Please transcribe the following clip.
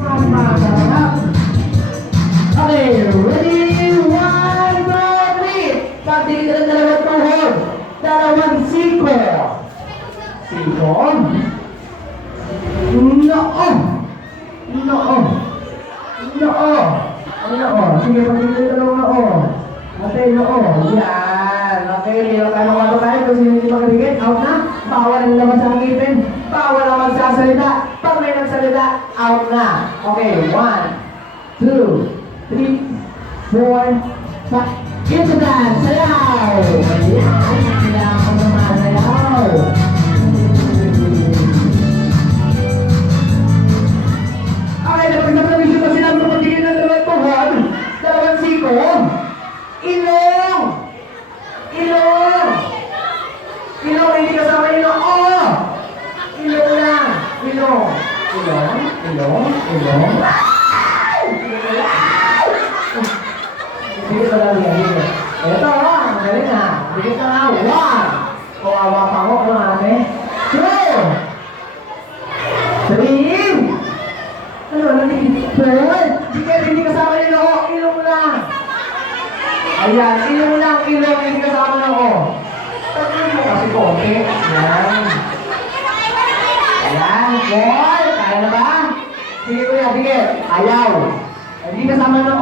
Masarap. Okay, ready? 1, 2, 3. Pagdikit ka ng dalawang tuhod. Dalawang siko. Siko. Noo. Noo. Noo. Ang noo. Sige, pagdikit ka ng dalawang noo. Ate, noo. Yan. Okay, ano tayo. Kung sino hindi makadikit, out na. Bawal ang naman sa ngipin. Bawal ang magsasalita. Pag may nagsalita, out na. Okay, 1, 2, 3, 4, 5. Into that! Sayaw! Ayan! Kailangan ko naman sayaw! Okay, napag na provision pa sinabi ko pagtigil ng dalawang tuhod, dalawang siko, ilong! Ilong! Ilong, hindi kasama ilong. Oh! Ilong lang. Ilong. Ilong. Ilong. Ilong. Sige pa lang yan. Ito lang. Galing na. Sige ka na. 1. Kung awa pa ko, ano ate? 2. 3. Ano? 4. Hindi kasama ilong. Ilong lang. Ayan. Ilong lang. Ilong. Hindi kasama ng o. Pagkain mo kasi konti. Ayan. Ayan. Boy, kaya na ba? Sige kuya, sige. Ayaw. Hindi kasama ng